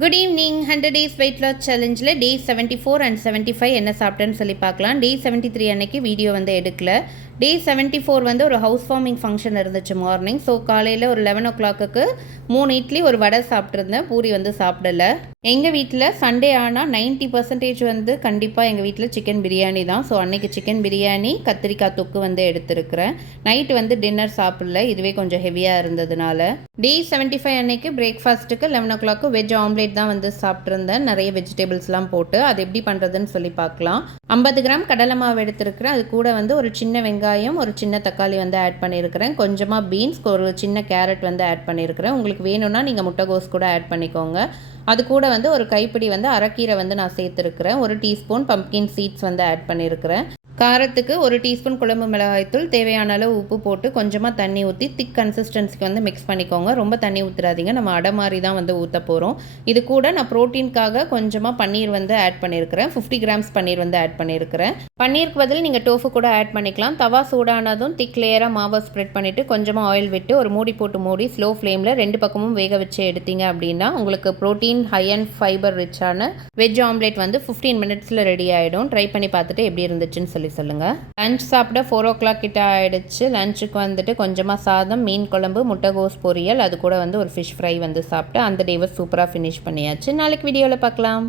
Good evening 100 days weight loss சேலஞ்சில் day 74 and 75 என்ன சாப்பிட்டேன்னு சொல்லி பார்க்கலாம். டே 73 அன்னைக்கு வீடியோ வந்து எடுக்கல. டே 74 வந்து ஒரு ஹவுஸ் வார்மிங் ஃபங்க்ஷன் இருந்துச்சு மார்னிங். ஸோ காலையில் ஒரு 11 ஓ கிளாக்கு 3 இட்லி ஒரு வடை சாப்பிட்ருந்தேன். பூரி வந்து சாப்பிடல. எங்கள் வீட்டில் சண்டே ஆனால் 90% வந்து கண்டிப்பாக எங்கள் வீட்டில் சிக்கன் பிரியாணி தான். ஸோ அன்றைக்கி சிக்கன் பிரியாணி கத்திரிக்காய் தொக்கு வந்து எடுத்துருக்கிறேன். நைட்டு வந்து டின்னர் சாப்பிடல, இதுவே கொஞ்சம் ஹெவியாக இருந்ததுனால. டே 75 அன்னைக்கு பிரேக்ஃபாஸ்ட்டுக்கு 11 ஓ கிளாக்கு வெஜ் ஆம்லேட் தான் வந்து சாப்பிட்ருந்தேன். நிறைய வெஜிடபிள்ஸ்லாம் போட்டு அது எப்படி பண்ணுறதுன்னு சொல்லி பார்க்கலாம். 50 கிராம் கடலை மாவு எடுத்துருக்கிறேன். அது கூட வந்து ஒரு சின்ன வெங்காயம், ஒரு சின்ன தக்காளி வந்து ஆட் பண்ணியிருக்கிறேன். கொஞ்சமாக பீன்ஸ், ஒரு சின்ன கேரட் வந்து ஆட் பண்ணியிருக்கிறேன். உங்களுக்கு வேணும்னா நீங்கள் முட்டைகோஸ் கூட ஆட் பண்ணிக்கோங்க. அது கூட வந்து ஒரு கைப்பிடி வந்து அரைக்கீரை வந்து நான் சேர்த்துருக்கிறேன். ஒரு டீஸ்பூன் பம்ப்கின் சீட்ஸ் வந்து ஆட் பண்ணியிருக்கிறேன். காரத்துக்கு ஒரு டீஸ்பூன் குழம்பு மிளகாய்த்தூள், தேவையான அளவு உப்பு போட்டு கொஞ்சமாக தண்ணி ஊற்றி திக் கன்சிஸ்டன்சிக்கு வந்து மிக்ஸ் பண்ணிக்கோங்க. ரொம்ப தண்ணி ஊற்றுறாதீங்க, நம்ம அடை மாதிரி தான் வந்து ஊற்ற போகிறோம். இது கூட நான் ப்ரோட்டீனுக்காக கொஞ்சமாக பன்னீர் வந்து ஆட் பண்ணியிருக்கிறேன். 50 கிராம்ஸ் பன்னீர் வந்து ஆட் பண்ணியிருக்கிறேன். பன்னீருக்கு பதில் நீங்கள் டோஃபு கூட ஆட் பண்ணிக்கலாம். தவா சூடானதும் திக் லேயராக மாவை ஸ்ப்ரெட் பண்ணிவிட்டு கொஞ்சமாக ஆயில் விட்டு ஒரு மூடி போட்டு மூடி ஸ்லோ ஃப்ளேமில் 2 பக்கமும் வேக வச்சு எடுத்தீங்க அப்படின்னா உங்களுக்கு ப்ரோட்டீன் ஹை அண்ட் ஃபைபர் ரிச்சான வெஜ் ஆம்லேட் வந்து 15 மினிட்ஸில் ரெடி ஆகிடும். ட்ரை பண்ணி பார்த்துட்டு எப்படி இருந்துச்சுன்னு சொல்லுங்கள். லஞ்ச் சாப்பிட 4 ஓ கிளாக் கிட்ட ஆகிடுச்சு. லஞ்சுக்கு வந்துட்டு கொஞ்சமாக சாதம், மீன் குழம்பு, முட்டைகோஸ் பொரியல், அது கூட வந்து ஒரு ஃபிஷ் ஃப்ரை வந்து சாப்பிட்டு அந்த டேவை சூப்பராக ஃபினிஷ் பண்ணியாச்சு. நாளைக்கு வீடியோவில் பார்க்கலாம்.